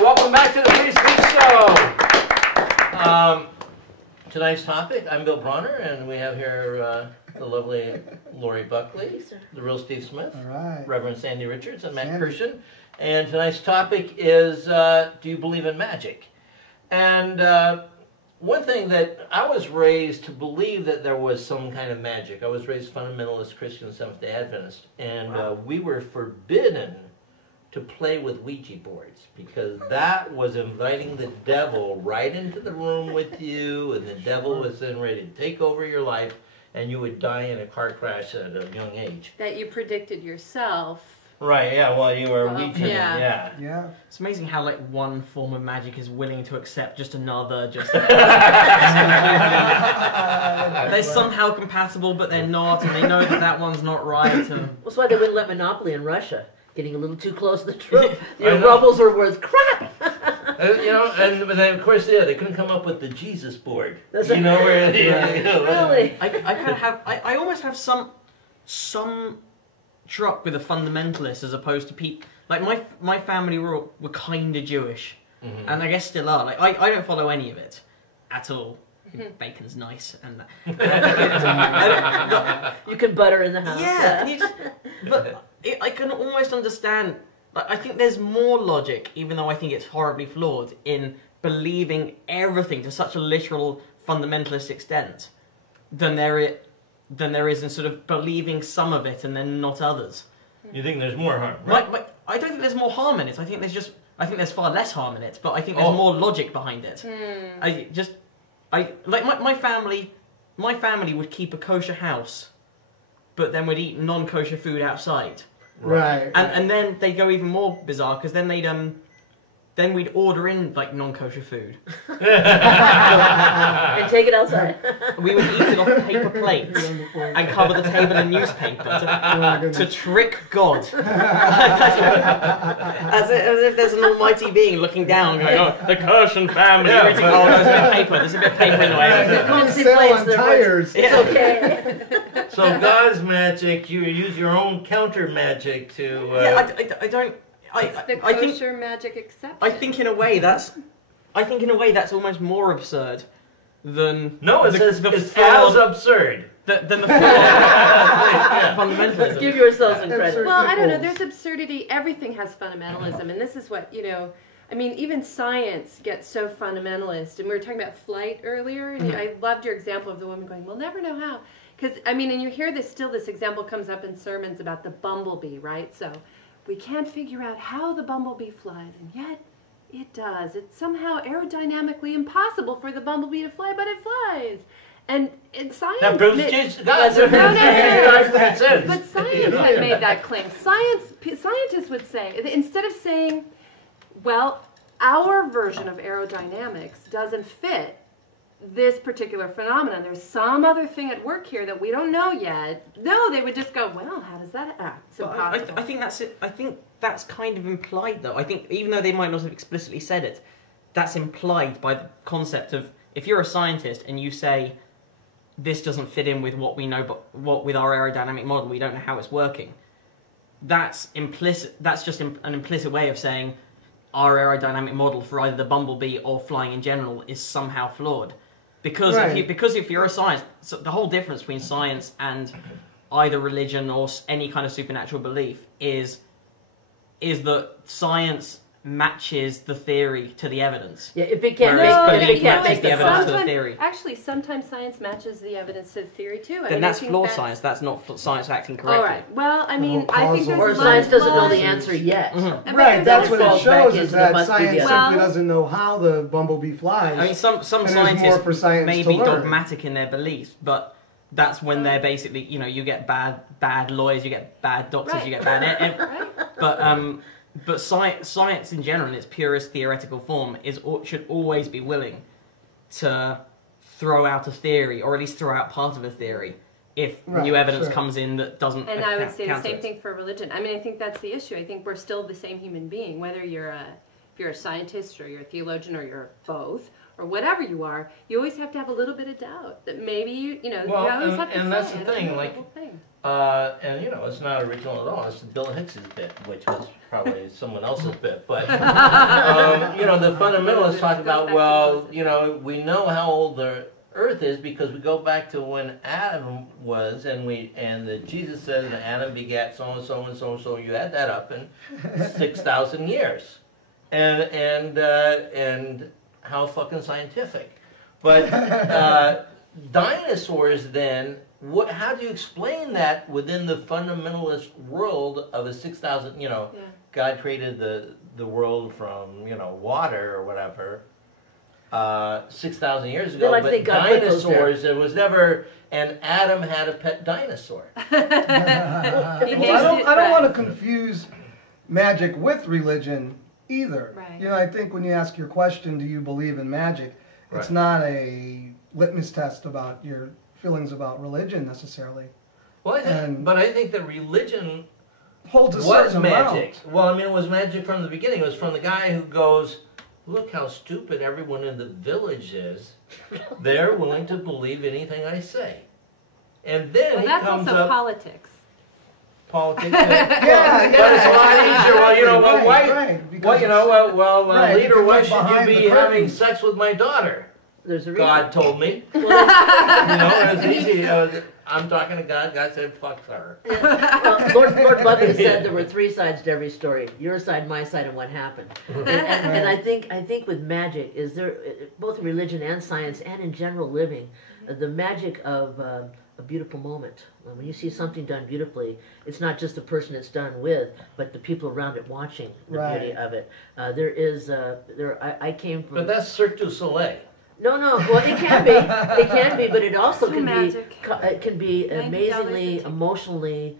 Welcome back to the Free Speech Show. Tonight's topic, I'm Bill Bronner, and we have here the lovely Laurie Buckley, the real Steve Smith, Reverend Sandie Richards, and Matt Kirshen. And tonight's topic is, do you believe in magic? And one thing that I was raised to believe that there was some kind of magic. I was raised fundamentalist Christian Seventh-day Adventist, and we were forbidden to play with Ouija boards because that was inviting the devil right into the room with you, and the devil was then ready to take over your life, and you would die in a car crash at a young age. That you predicted yourself. Right, yeah, well, you were Ouija. Yeah. It's amazing how, like, one form of magic is willing to accept just another, just... They're somehow compatible, but they're not, and they know that that one's not right. And... That's why they wouldn't let Monopoly in Russia. Getting a little too close to the truth. Your rubles are worth crap. You know, and then, of course, they couldn't come up with the Jesus board. That's you know where? Really? I almost have some truck with a fundamentalist as opposed to people. Like my family were kind of Jewish, and I guess still are. Like I don't follow any of it at all. Bacon's nice, and you can butter in the house. Yeah, but I can almost understand. I think there's more logic, even though I think it's horribly flawed, in believing everything to such a literal fundamentalist extent than there is in sort of believing some of it and then not others. You think there's more harm, right? I don't think there's more harm in it. I think there's far less harm in it, but I think there's more logic behind it. My family would keep a kosher house, but then would eat non-kosher food outside. Right. And then they'd go even more bizarre because then we'd order in like non-kosher food and take it outside. We would eat it off paper plates and cover the table in newspaper to trick God, as if there's an almighty being looking down, going, "Oh, the Kirshen family." Oh, there's a bit of paper. There's a bit of paper in the way. Sell on tires. It's okay. So God's magic, you use your own counter magic to. I don't. It's the kosher magic exception. I think in a way that's almost more absurd than it's as absurd than the fundamentalism. Give yourselves some credit. Well, I don't know. There's absurdity. Everything has fundamentalism, and this is what I mean, even science gets so fundamentalist. And we were talking about flight earlier, and I loved your example of the woman going, "We'll never know how," because I mean, and you hear this example comes up in sermons about the bumblebee, right? So. We can't figure out how the bumblebee flies, and yet it does. It's somehow aerodynamically impossible for the bumblebee to fly, but it flies. And in science... That proves God. No. But science had made that claim. Scientists would say, instead of saying, well, our version of aerodynamics doesn't fit this particular phenomenon. There's some other thing at work here that we don't know yet. No, they would just go, well, how does that act? It's impossible. I think that's it. I think that's kind of implied, though. I think even though they might not have explicitly said it, that's implied by the concept of if you're a scientist and you say this doesn't fit in with what we know, but what with our aerodynamic model, we don't know how it's working. That's implicit. That's just an implicit way of saying our aerodynamic model for either the bumblebee or flying in general is somehow flawed. Because if you're a science, so the whole difference between science and either religion or any kind of supernatural belief is that science matches the theory to the evidence. Yeah, if it can't matches the evidence to the theory. Actually, sometimes science matches the evidence to the theory too. Then that's flawed science. That's not science acting correctly. All right. Well, I mean, I think there's or science doesn't know the answer yet. Right. That's what it shows is that science simply doesn't know how the bumblebee flies. I mean, some scientists may be dogmatic in their beliefs, but that's when they're basically, you get bad lawyers, you get bad doctors, you get bad... But science in general, in its purest theoretical form, should always be willing to throw out a theory, or at least throw out part of a theory, if new evidence comes in that doesn't. And I would say the same thing for religion. I mean, I think that's the issue. I think we're still the same human being, whether you're a if you're a scientist or you're a theologian or you're both, or whatever you are, you always have to have a little bit of doubt that maybe you always have to and say that's the it. thing, like, and it's not original at all. It's Bill Hicks's bit, which was probably someone else's bit, but the fundamentalists talk about, well, we know how old the Earth is because we go back to when Adam was, and Jesus says that Adam begat so and so and so and so. You add that up in 6,000 years, and how fucking scientific. But dinosaurs then. How do you explain that within the fundamentalist world of a 6,000? God created the world from water or whatever 6,000 years ago. Well, but dinosaurs, there was never. And Adam had a pet dinosaur. I don't want to confuse magic with religion either. Right. I think when you ask your question, do you believe in magic? It's not a litmus test about your feelings about religion necessarily. Well, I think that religion holds a was certain magic. amount. Well, it was magic from the beginning. It was from the guy who goes, look how stupid everyone in the village is. They're willing to believe anything I say. And then that's also politics. Politics. Yeah. But it's a lot easier. Well, leader, why should you be having sex with my daughter? There's a reason. God told me. It's easy. I'm talking to God. God said, fuck her. Well, Lord Buckley said there were three sides to every story: your side, my side, and what happened. And I think with magic is there, both in religion and science and in general living, the magic of a beautiful moment. When you see something done beautifully, it's not just the person it's done with, but the people around it watching the beauty of it. I came from. But that's Cirque du Soleil. No. Well, it can be, but it also So can magic. be. It can be amazingly, emotionally,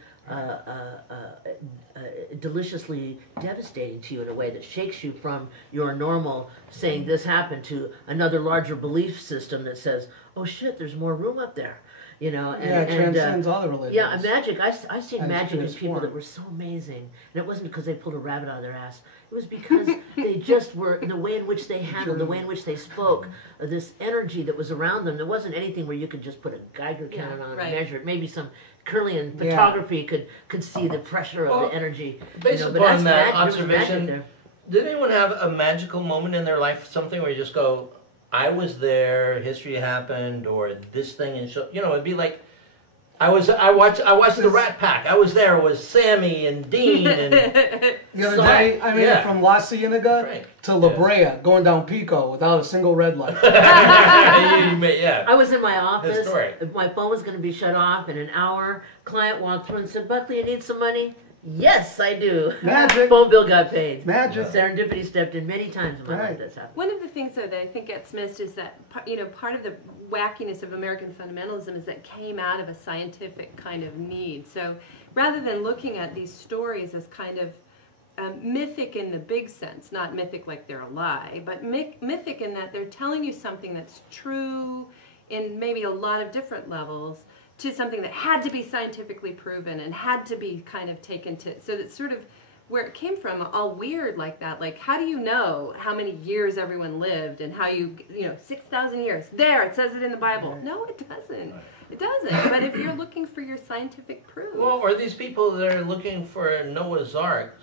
deliciously devastating to you in a way that shakes you from your normal saying this happened to another larger belief system that says, "Oh shit, there's more room up there." It transcends all the religions. Yeah, magic. I seen magic in people that were so amazing, and it wasn't because they pulled a rabbit out of their ass. It was because they just were, the way in which they handled, the way in which they spoke, this energy that was around them. There wasn't anything where you could just put a Geiger counter on and measure it. Maybe some Kirlian photography could see the pressure of the energy. Based upon that observation, did anyone have a magical moment in their life, something where you just go, I was there, history happened, or this thing, and it'd be like, I watched the Rat Pack. I was there. It was Sammy and Dean and the other day. I made it from La Cienega to La Brea, going down Pico without a single red light. I was in my office. My phone was going to be shut off in an hour. Client walked through and said, "Buckley, you need some money?" Yes, I do. Magic. Phone bill got paid. Magic. Serendipity stepped in many times in my life. That's happened. One of the things, though, that I think gets missed is that part of the wackiness of American fundamentalism is that it came out of a scientific kind of need. So rather than looking at these stories as kind of mythic in the big sense, not mythic like they're a lie, but mythic in that they're telling you something that's true in maybe a lot of different levels, to something that had to be scientifically proven and had to be kind of taken to, so that's sort of where it came from, all weird like that. Like, how do you know how many years everyone lived and how 6,000 years? There, it says it in the Bible. No, it doesn't. It doesn't. But if you're looking for your scientific proof. Well, or these people that are looking for Noah's Ark,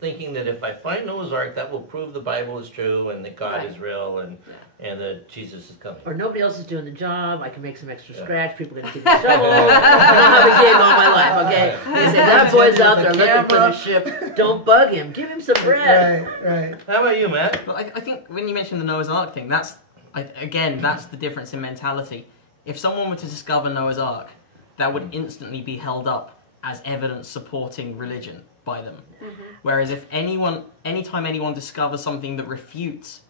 thinking that if I find Noah's Ark, that will prove the Bible is true and that God is real and that Jesus is coming. Or nobody else is doing the job. I can make some extra scratch. People are going to keep the shovel. I have a game all my life, okay? They say, that boy's out there looking for the ship. Don't bug him. Give him some bread. Right. How about you, Matt? Well, I think when you mentioned the Noah's Ark thing, that's the difference in mentality. If someone were to discover Noah's Ark, that would instantly be held up as evidence supporting religion by them. Mm-hmm. Whereas anytime anyone discovers something that refutes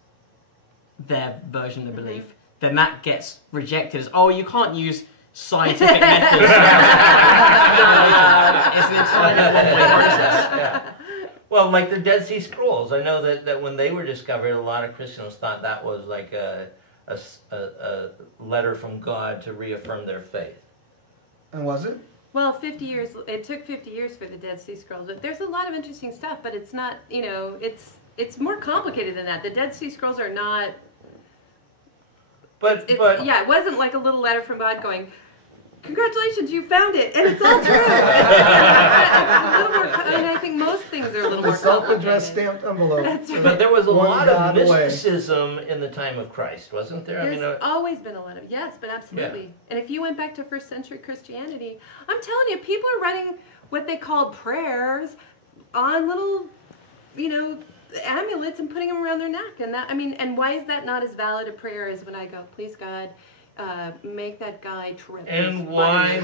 their version of belief, then that gets rejected as, oh, you can't use scientific methods. It's an entirely one-way process. Yeah. Well, like the Dead Sea Scrolls, I know that when they were discovered, a lot of Christians thought that was like a letter from God to reaffirm their faith. And was it? Well, 50 years. It took 50 years for the Dead Sea Scrolls. But there's a lot of interesting stuff, but it's not. It's it's more complicated than that. The Dead Sea Scrolls are not. But Yeah, it wasn't like a little letter from God going, "Congratulations, you found it, and it's all true." It's a little more, and I think most things are a little more self-addressed stamped envelope. That's right. But there was a lot of away. mysticism in the time of Christ, wasn't there? There's always been a lot of, yes, but absolutely. Yeah. And if you went back to first century Christianity, I'm telling you, people are writing what they called prayers on little, amulets and putting them around their neck. And that, and why is that not as valid a prayer as when I go, "Please God, make that guy trip"? And why,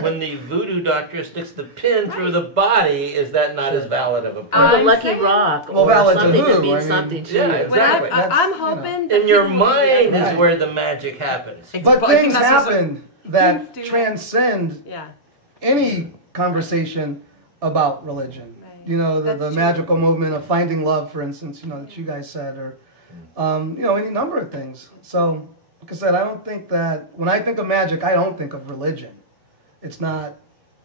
when the voodoo doctor sticks the pin through the body, is that not as valid of a prayer? Or the lucky rock, Well, or valid to something who? that means I mean, something to yeah, you. exactly. I'm hoping that In your people will do mind that. is where the magic happens. But I think things that's also- happen that Things do. transcend Yeah. any conversation about religion. Right. The That's true. magical movement of finding love, for instance, that you guys said, or, any number of things. So, like I said, I don't think that, when I think of magic, I don't think of religion. It's not,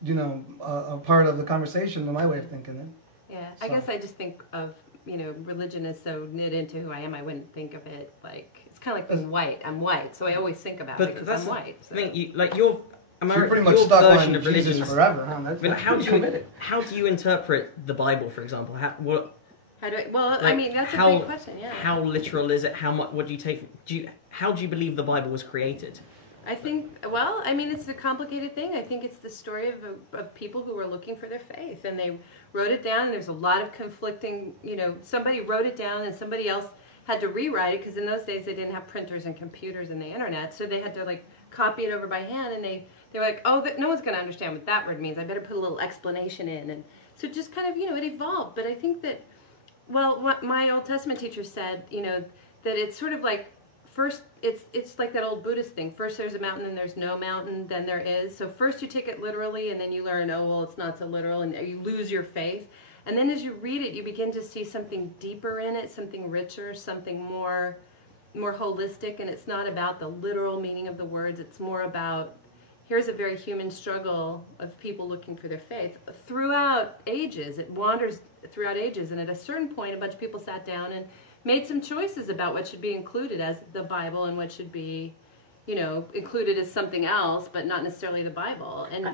a part of the conversation in my way of thinking it. Yeah, I So- guess I just think of, religion is so knit into who I am, I wouldn't think of it like, it's kind of like being white. I'm white, so I always think about it because I'm white. So. I think your So you're pretty much your stuck version on of religion. Jesus forever, huh? That's But pretty committed. how do you interpret the Bible, for example? How How do I, that's a how, great question, yeah. How literal is it? How much? What do you take? How do you believe the Bible was created? I think, it's a complicated thing. I think it's the story of people who were looking for their faith, and they wrote it down, and there's a lot of conflicting, somebody wrote it down, and somebody else had to rewrite it, because in those days they didn't have printers and computers and the internet, so they had to, copy it over by hand, and they were like, "Oh, no one's going to understand what that word means. I better put a little explanation in." And so just kind of, it evolved. But I think that, what my Old Testament teacher said, that it's sort of like, first, it's like that old Buddhist thing. First there's a mountain, then there's no mountain, then there is. So first you take it literally, and then you learn, it's not so literal, and you lose your faith. And then as you read it, you begin to see something deeper in it, something richer, something more holistic, and it's not about the literal meaning of the words. It's more about, here's a very human struggle of people looking for their faith. Throughout ages, it wanders throughout ages, and at a certain point, a bunch of people sat down and made some choices about what should be included as the Bible and what should be, included as something else, but not necessarily the Bible. And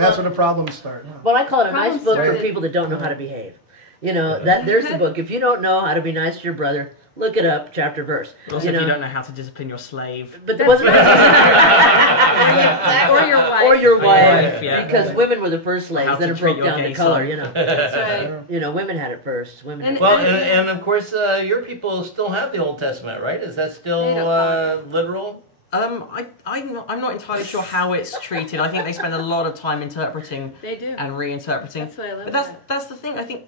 that's where the problems start. Huh? Well, I call it a nice Problems book for started- people that don't know how to behave. There's the book. If you don't know how to be nice to your brother, look it up, chapter, verse. But also, if you don't know how to discipline your slave. But there wasn't Or your wife. or your wife, wife, yeah. because women were the first How slaves. to Then it treat broke your down the gay color. son. That's right. Women had it first. Women. And- had Well, it. and of course, your people still have the Old Testament, right? Is that still They don't literal? I'm not entirely sure how it's treated. I think they spend a lot of time interpreting They do. and reinterpreting. That's what I love But about it. that's the thing. I think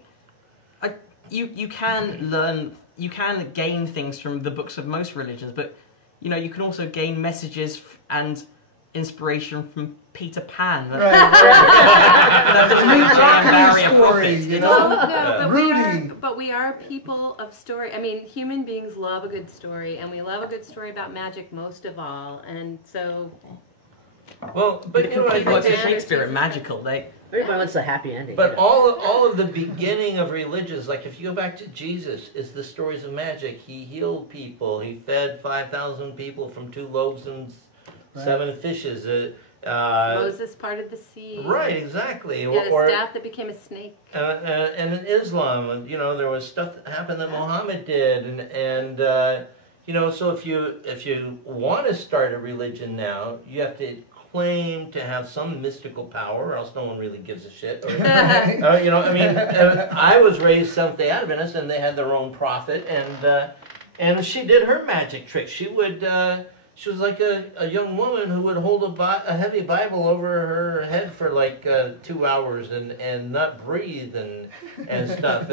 you can learn, you can gain things from the books of most religions, but you can also gain messages and inspiration from Peter Pan. Right. That doesn't mean Rocky Barry a story, prophet. No, Rudy. but we are people of story. Human beings love a good story, and we love a good story about magic most of all. And so, Well, but What's Pan for Shakespeare Jesus magical? Everybody wants a happy ending. But all of the beginning of religions, like if you go back to Jesus, is the stories of magic. He healed people. He fed 5,000 people from 2 loaves and 7 fishes. Moses parted the sea. Right, exactly. He had a staff that became a snake. And in Islam, there was stuff that happened that Muhammad did, and so if you want to start a religion now, you have to claim to have some mystical power, or else no one really gives a shit. Or, I was raised Seventh-day Adventist, and they had their own prophet, and she did her magic tricks. She would. She was like a young woman who would hold a heavy Bible over her head for 2 hours and not breathe and stuff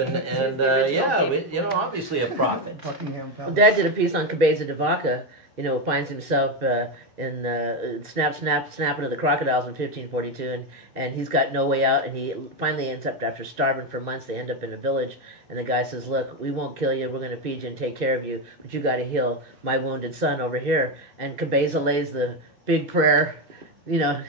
obviously a prophet. Buckingham Well, Palace. Dad did a piece on Cabeza de Vaca. Finds himself in snapping of the crocodiles in 1542, and he's got no way out, and he finally ends up, after starving for months, they end up in a village, and the guy says, "Look, we won't kill you, we're going to feed you and take care of you, but you got to heal my wounded son over here." And Cabeza lays the big prayer,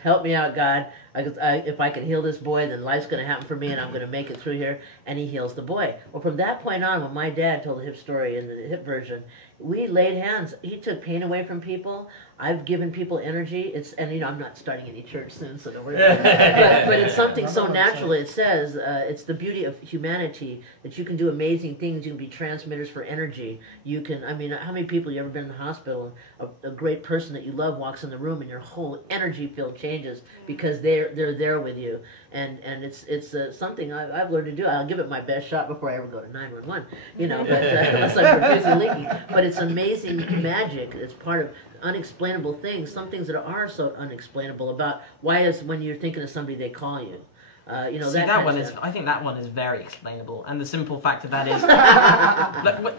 help me out, God, if I can heal this boy, then life's going to happen for me, and I'm going to make it through here. And he heals the boy. Well, from that point on, when my dad told the hip story in the hip version, we laid hands. He took pain away from people. I've given people energy. And I'm not starting any church soon, so don't worry about it. But it's something so natural. It says it's the beauty of humanity that you can do amazing things. You can be transmitters for energy. You can. I mean, how many people you ever been in the hospital? And a great person that you love walks in the room, and your whole energy field changes because they're there with you. And it's something I've learned to do. I'll give it my best shot before I ever go to 911. But unless I'm profusely leaking. But it's amazing magic. It's part of unexplainable things. Some things that are so unexplainable about why is when you're thinking of somebody they call you. That one is. I think that one is very explainable, and the simple fact of that is,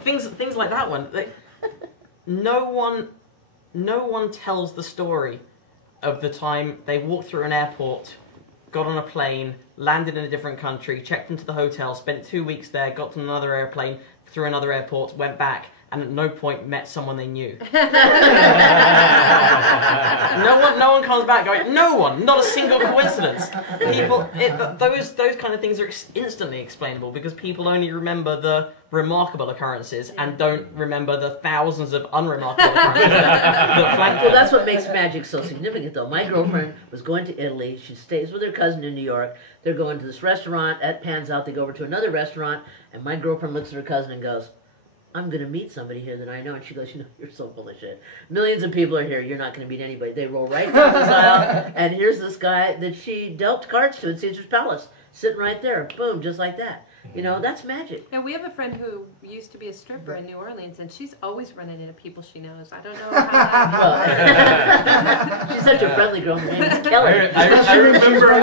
things like that one. No one tells the story of the time they walked through an airport, got on a plane, landed in a different country, checked into the hotel, spent 2 weeks there, got to another airplane, through another airport, went back, and at no point met someone they knew. No one comes back going, no one, not a single coincidence. Those kind of things are instantly explainable because people only remember the remarkable occurrences and don't remember the thousands of unremarkable occurrences that flank. Well, that's what makes magic so significant, though. My girlfriend was going to Italy. She stays with her cousin in New York. They're going to this restaurant. That pans out. They go over to another restaurant, and my girlfriend looks at her cousin and goes, I'm going to meet somebody here that I know. And she goes, you're so full of shit. Millions of people are here. You're not going to meet anybody. They roll right down this aisle, and here's this guy that she dealt cards to in Caesar's Palace, sitting right there. Boom, just like that. That's magic. Yeah, we have a friend who used to be a stripper in New Orleans, and she's always running into people she knows. I don't know how that she's such a friendly girl. Her name is Kelly. I remember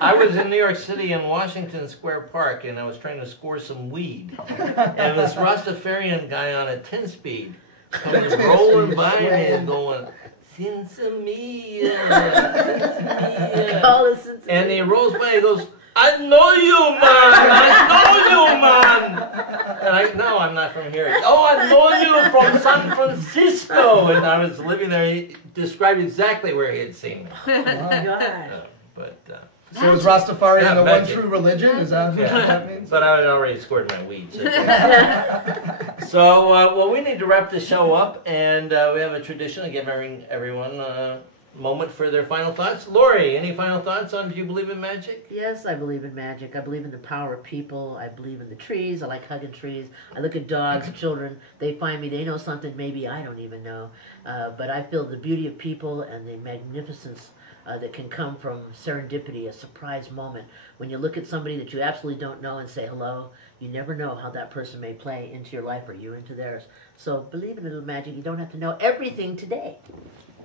I was in New York City in Washington Square Park, and I was trying to score some weed. And this Rastafarian guy on a 10-speed comes rolling by me and going, Sinsemia. And he rolls by and goes, I know you, man! And no, I'm not from here. Oh, I know you from San Francisco! And I was living there. He described exactly where he had seen me. Oh, my God. So is Rastafarian the one true religion? Is that what that means? But I had already scored my weed. So, we need to wrap this show up, and we have a tradition of giving everyone a moment for their final thoughts. Laurie, any final thoughts on do you believe in magic? Yes, I believe in magic. I believe in the power of people. I believe in the trees. I like hugging trees. I look at dogs, children. They find me. They know something maybe I don't even know. But I feel the beauty of people and the magnificence that can come from serendipity, a surprise moment. When you look at somebody that you absolutely don't know and say hello, you never know how that person may play into your life or you into theirs. So believe in a little magic. You don't have to know everything today.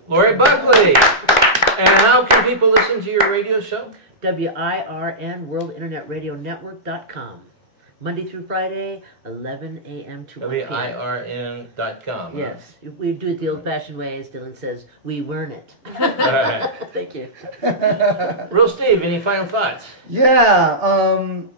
Laurie Buckley. And how can people listen to your radio show? WIRN, World Internet Radio Network.com. Monday through Friday, 11 a.m. to 1 p.m. WIRN.com. Yes. We do it the old-fashioned way, as Dylan says, we learn it. All right. Thank you. Real Steve, any final thoughts? Yeah,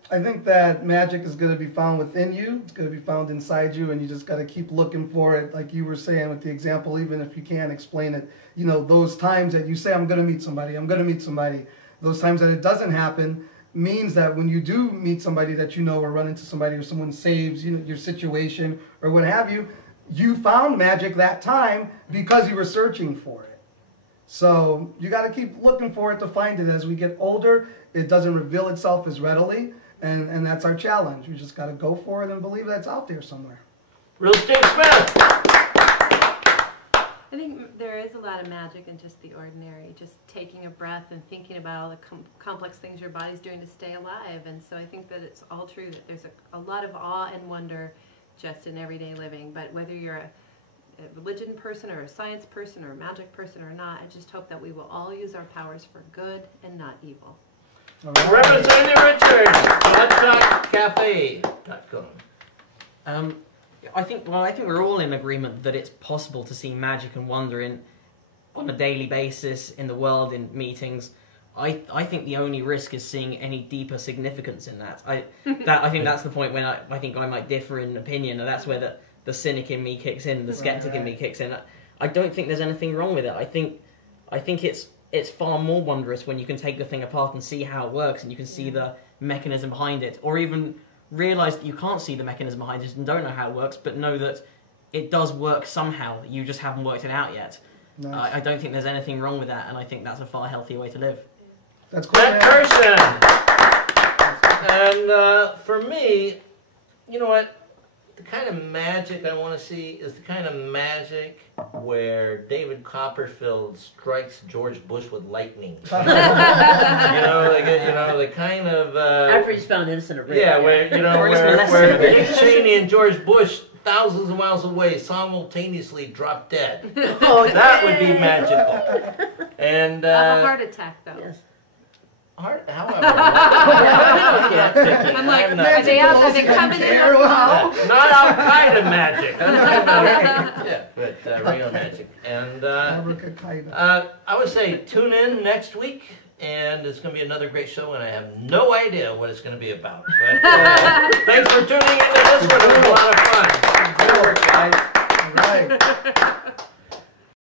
I think that magic is going to be found within you. It's going to be found inside you, and you just got to keep looking for it. Like you were saying with the example, even if you can't explain it, those times that you say, I'm going to meet somebody, those times that it doesn't happen, means that when you do meet somebody that or run into somebody or someone saves your situation or what have you, you found magic that time because you were searching for it. So you got to keep looking for it to find it. As we get older, it doesn't reveal itself as readily, and that's our challenge. We just got to go for it and believe that it's out there somewhere. RealSteveSmith. I think there is a lot of magic in just the ordinary, just taking a breath and thinking about all the complex things your body's doing to stay alive. And so I think that it's all true, that there's a lot of awe and wonder just in everyday living. But whether you're a religion person or a science person or a magic person or not, I just hope that we will all use our powers for good and not evil. Right. Reverend Sandie Richards, bloodshotcafe.com. I think we're all in agreement that it's possible to see magic and wonder on a daily basis in the world, in meetings. I think the only risk is seeing any deeper significance in that. I think that's the point when I think I might differ in opinion, and that's where the cynic in me kicks in, the skeptic in me kicks in. I don't think there's anything wrong with it. I think it's it's far more wondrous when you can take the thing apart and see how it works, and you can see the mechanism behind it, or even realize that you can't see the mechanism behind it and don't know how it works, but know that it does work somehow. You just haven't worked it out yet. Nice. I don't think there's anything wrong with that, and I think that's a far healthier way to live. That's cool. Matt Kirshen. And for me, you know what? The kind of magic I want to see is the kind of magic where David Copperfield strikes George Bush with lightning. The kind of after he's found innocent of rape. Yeah, where where Dick Cheney and George Bush, thousands of miles away, simultaneously drop dead. That would be magical. And a heart attack, though. Yes. However, I'm like, are they coming in? Not Al Qaeda magic. But real magic. And I would say tune in next week, and it's going to be another great show, and I have no idea what it's going to be about. But thanks for tuning into this one. It was a lot of fun. Good work, guys. All right.